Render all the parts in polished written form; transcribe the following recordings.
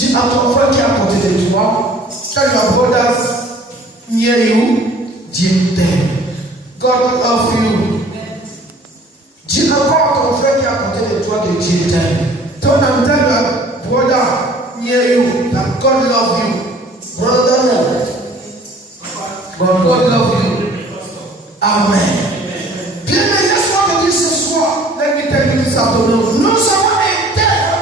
Dis à ton frère qui est à côté de toi, tell your brothers near you, Dieu t'aime. God love you. Dis encore à ton frère qui est à côté de toi que Dieu t'aime. Turn and tell your brother near you that God love you. Brother Daniel, God love you. Amen. Bien, mais laisse-moi te dire ce soir, let me tell you this afternoon. Nous avons un terre,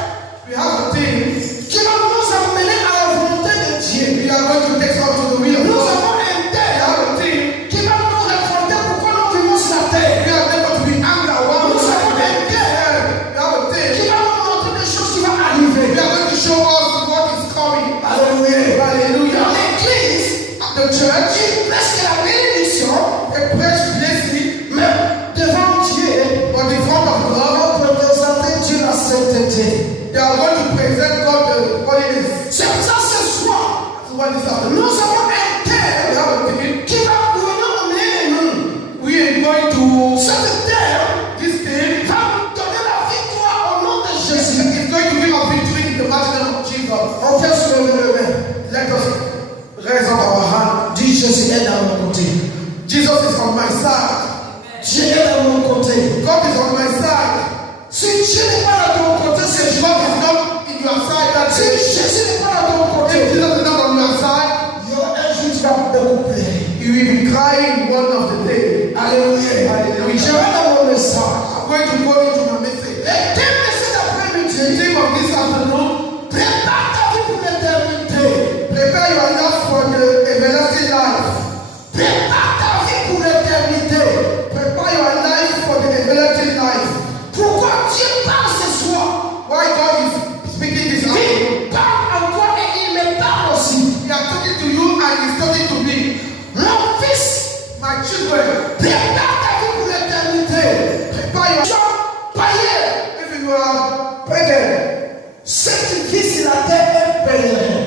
we have a team, qui va nous amener à la volonté de Dieu. We are going to take us to the will of God. Nous avons un terre, we have a team, qui va nous raconter pourquoi nous vivons sur la terre. We are never to be angry. Nous avons un terre, we have a team, qui va nous montrer des choses qui vont arriver. We are going to show us what is coming. Alléluia. Alléluia. L'église, the church, il prêche la bénédiction et prêche blessing, mais devant Dieu, on the front of God, on peut présenter Dieu la sainteté. They are going to present God the holiness. C'est pour ça ce soir, nous avons un terre qui va nous nous. We are going to cette terre, this thing, va nous donner la victoire au nom de Jésus. It's going to give a victory in the mighty name of Jesus. On fait se lever le main. Let us raise up our hand. Dis Jésus est dans mon côté. Jesus is on my side. Dieu est dans mon côté. God is on my side. Si Dieu n'est pas dans ton côté, c'est God is not in your side. That si Jésus n'est pas dans ton côté, if Jesus is not on your side, your jour tu vas te couper. You will be crying one of the day. Alléluia. Alléluia. Je vais dans mon message. I'm going to go into my message. Le thème de cet après-midi, the theme of this afternoon, prépare ta vie pour l'éternité. Prepare your life for the everlasting life. Prépare ta vie pour l'éternité. Prepare your life for the everlasting life. Pourquoi Dieu parle ce soir? Why God is speaking this afternoon? Il parle en toi et il me parle aussi. He is talking to you and he is talking to me. Mon fils, my children, prépare ta vie pour l'éternité. Prépare your païen. If you are pagan, cette vie sur la terre est païenne.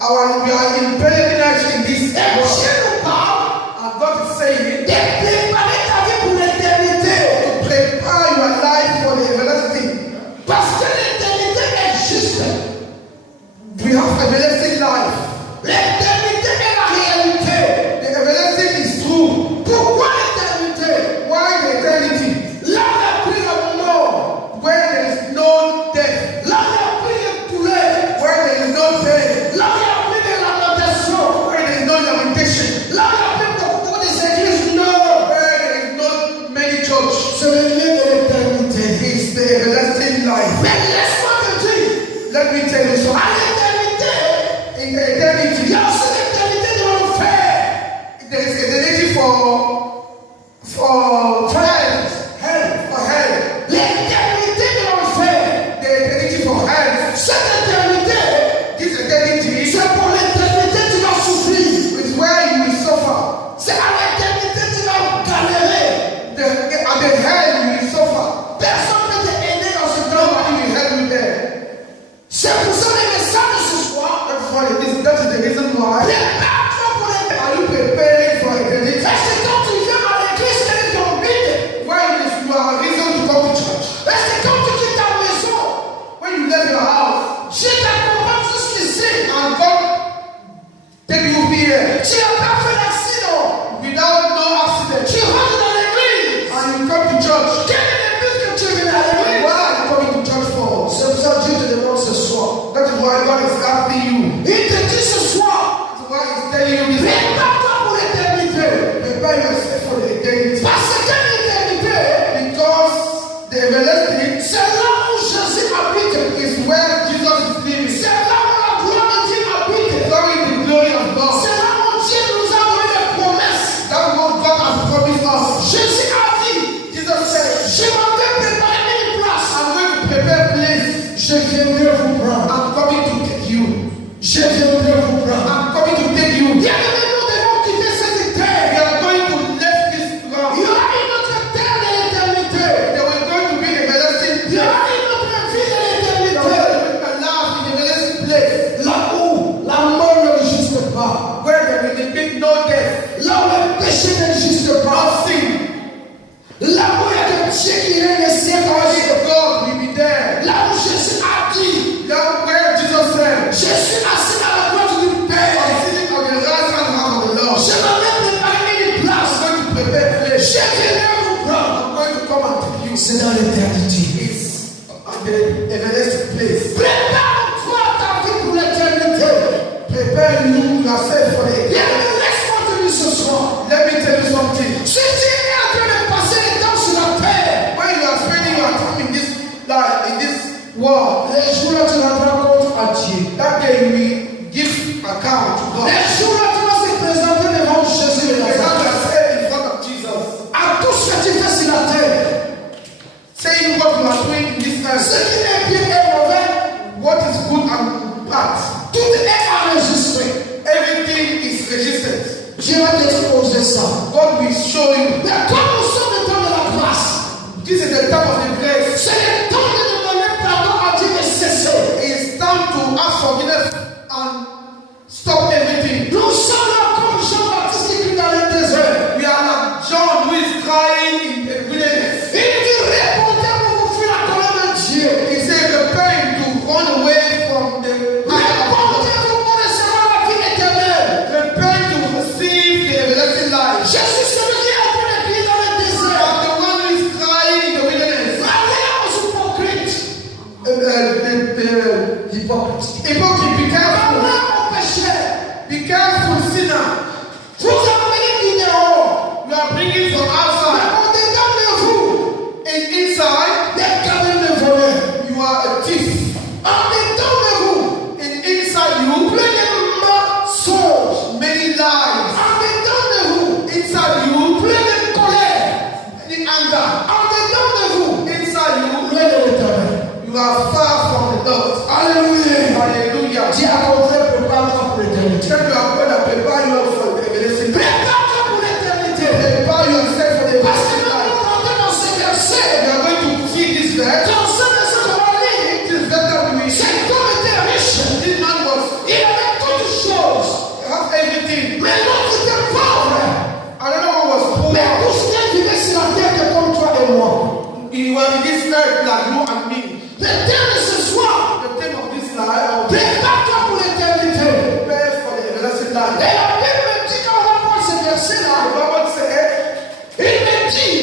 We are in pilgrimage in this world. And God is saying, préparez ta vie pour l'éternité. Prepare your life for the everlasting. Parce que l'éternité est juste. We have everlasting life. L'éternité est la réalité. The everlasting is true. Pourquoi l'éternité? Why the eternity? Là il n'y a plus de mort. Where there is no death. Là il n'y a plus de douleur. Where there is no pain. Là il y a plus de lamentation. Where there is no lamentation. Là il y a plus de beaucoup des églises. No. Where there is not many church. C'est le lieu de l'éternité. It's the everlasting life. Mais laisse-moi te dire. Let me tell you something. À l'éternité. In the eternity. Il y a aussi l'éternité de l'enfer. There is eternity for hell. Hell. For hell. L'éternité de l'enfer. The eternity for hell. Cette éternité. This eternity. C'est pour l'éternité tu vas souffrir. It's where you will suffer. C'est à l'éternité tu vas galérer. At the hell you will suffer. Personne ne peut t'aider dans ce temps. Nobody will help you there. C'est pour ça le message de ce soir. That is the reason why. Prépare-toi pour l'éternité. Are you preparing for eternity? Est-ce que quand tu viens à l'église, quel est ton but? Why is you are a reason to come to church? Est-ce que quand tu quittes ta maison, when you leave your house, Dieu t'accompagne jusqu'ici, and God take you here. Tu n'as pas fait d'accident. Without no accident. Tu rentres dans l'église. And you come to church. Quel est le but que tu viens à l'église? Why are you coming to church for? C'est pour ça que Dieu te demande ce soir. That is why God is asking you. Il te dit ce soir. That's why He's telling you this. Prépare-toi pour l'éternité. Prepare yourself for the eternity. Parce que l'éternité, because the everlasting, c'est là où Jésus habite. Is where Jesus is living. C'est là où la gloire de Dieu habite. Glory the glory of God. C'est là où Dieu nous a donné des promesses. That's what God has promised us. Jésus a dit. Jesus said, je m'en vais préparer une place. I'm going to prepare a place. Je viendrai vous prendre. I'm coming to take you. Je viendrai vous prendre. I'm coming to take you. Bien aimé, nous devons quitter cette terre. We are going to leave this ground. Il y aura une autre terre de l'éternité. There will going to be a everlasting place. Il y aura une autre vie de l'éternité. There will be a life in the everlasting place. Là où la mort n'existe pas. Where there will be no death. Là où le péché n'existe pas. Sin. Là où il y a de Dieu qui règne siècle en siècle. God will be there. Là où Jésus a dit. Where Jesus said. God. Les jours là, tu vas se présenter devant Jésus de And Nazareth. now you are saying in front of Jesus, À tout ce que tu fais sur la terre, saying what you are doing in this ce earth, qui est bien et mauvais, what is good and bad. tout est enregistré. Everything is registered. Dieu va t'exposer ça. God will show you. Mais comme nous sommes le temps de la grâce, This is the time of the grace. c'est le temps de demander pardon à Dieu et cesser. It's time to ask forgiveness and stop everything. Nous sommes là comme Jean-Baptiste qui crie dans le désert. We are like John who is crying in the wilderness. Il dit répondez-vous, vous fuyez la colère de Dieu. He said, repent to run away from the Répondez-vous pour recevoir la vie éternelle. repent to receive the everlasting life. Jésus se dit en train de crier dans le You désert. are the one who is crying in the wilderness. Allez aux hypocrites. Hypocrite. Hypocrite, be careful. Allez aux pécheurs. Be careful, sinner. Vous amenez du dehors. You are bringing from outside. Mais au dedans de vous, And inside, des cabines de voleurs. you are a thief. En dedans de vous, And inside you, plein de mensonges. many lies. En dedans de vous, Inside you, plein de colère. many anger. En dedans de vous, Inside you, loin de l'éternel. you are far from the Lord. Alléluia. Hallelujah. Dis à ton frère, prépare-toi pour l'éternité. Tell your brother, prepare you for the everlasting life. Prépare-toi pour l'éternité. Prepare yourself for the Parce que everlasting nous life. allons rentrer dans ce verset. We are going to see this verse. Dans ce verset qu'on va lire, This verse we see. cet homme était riche. This man was Il avait toutes choses. have everything. Mais l'autre était pauvre. Another one was poor. Mais tous ceux qui vivaient sur la terre étaient comme toi et moi. He was in this earth like you and me. Le thème de ce soir, The theme of this life, prépare-toi pour l'éternité. prepare for the everlasting Et life. la Bible me dit quand on va voir ce The verset-là, Bible said, il me dit,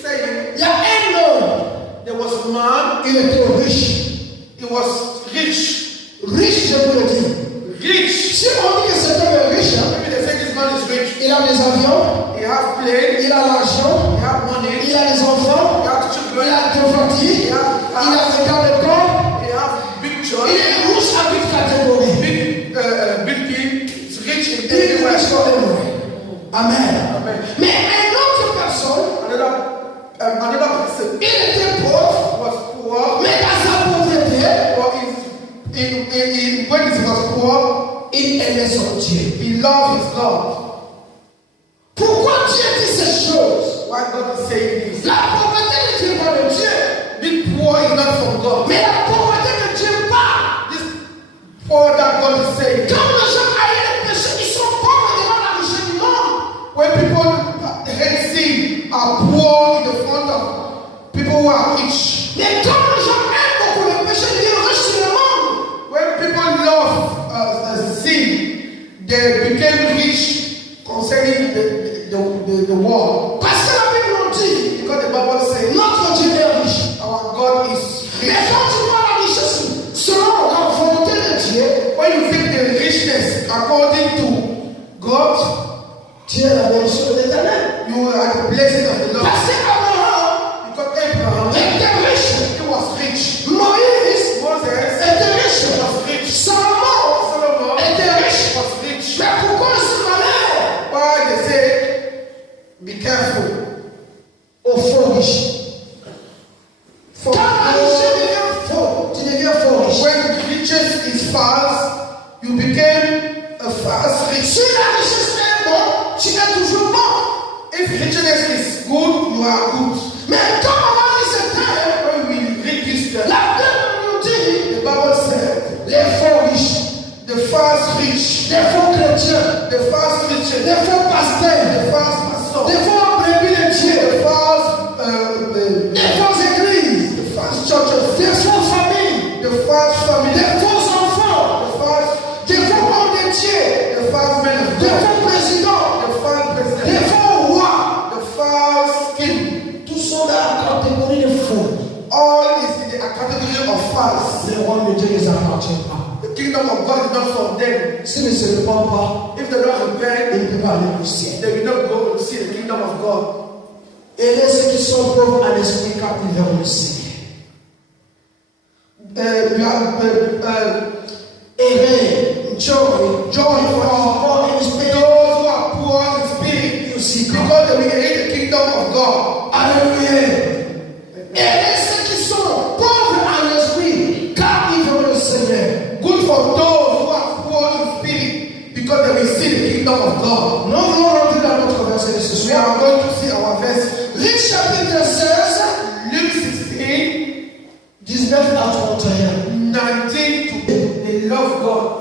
saying, il y a un homme, there was a man, il était riche. he was rich. Riche, je vous le dis. Rich. Si on dit que cet homme est riche, hein, Maybe they say this man is rich. il a des avions, He have plane, il a l'argent, he have money, il a des enfants, he have il children, a des familles, il a fréquent le corps, he have big il church, est riche à toute catégorie. big king, he's rich in Il est everywhere. riche comme moi. Amen. Amen. Mais une autre personne, Another person il était pauvre, was poor, mais dans sa pauvreté, or when he was poor, il aimait son Dieu. he loved his God. Pourquoi Dieu dit ces choses? Why God is saying this? La pauvreté ne vient pas de Dieu, Being poor is not from God. mais la pauvreté de Dieu part. This poor that God is saying. Quand les gens haïssent le péché, ils sont pauvres devant la richesse du monde. When people hate sin, are poor in the front of people who are rich. Mais quand les gens aiment beaucoup le péché, ils deviennent riches sur le monde. When people love sin, they became rich concerning the world. Parce que la Bible nous dit, Because the Bible says notre Dieu est riche. our God is Mais rich. quand tu vois la richesse selon la volonté de Dieu, When you think the richness according to God, Dieu est la bénédiction de l'Éternel. you are the blessing of the Lord. Parce qu'Abraham Because Abraham, était riche. he was rich. Moïse Moses était riche. was rich. Salomon Solomon était riche. was rich. Mais pourquoi ce malheur Why they say, be careful. aux faux riches? For Quand la richesse devient faux, tu deviens faux riche. when riches is false, you became a false rich. Si la richesse est bonne, tu es toujours bon. If richness is good, you are good. Mais quand on va lire ce texte, When we read this, the la Bible nous dit Bible said, les faux riches, the false rich, les faux chrétiens, the false riches, les faux pasteurs, the false pastor, les faux brebis de Dieu, the false, les fausses églises, the false churches, les fausses familles, the false family, les faux enfants, the false, les faux hommes de Dieu, the false men of les God, faux présidents, the false les president, faux rois. the false king. Tous sont dans la catégorie de faux. All is in the category of false. Le royaume de Dieu ne les appartient pas. The kingdom of God is not for them. S'ils ne se répandent pas, If they don't repent, ils ne peuvent pas aller au ciel. they will not go and see the kingdom of God. Et les ceux qui sont pauvres à l'esprit car ils verront le Seigneur. Errez, joy, Joy for poor in spirit. those who are poor in spirit. You see, Because they will inherit the kingdom of God. Alléluia. Et ceux qui sont pauvres en esprit, car ils verront le Seigneur. Good for those who are poor in spirit, because they will see the kingdom of God. Nous allons rentrer dans notre verset de ce We soir. are going to see our verse. Luc chapitre 16, Luke 16, 19 à 31. 19 to they love God.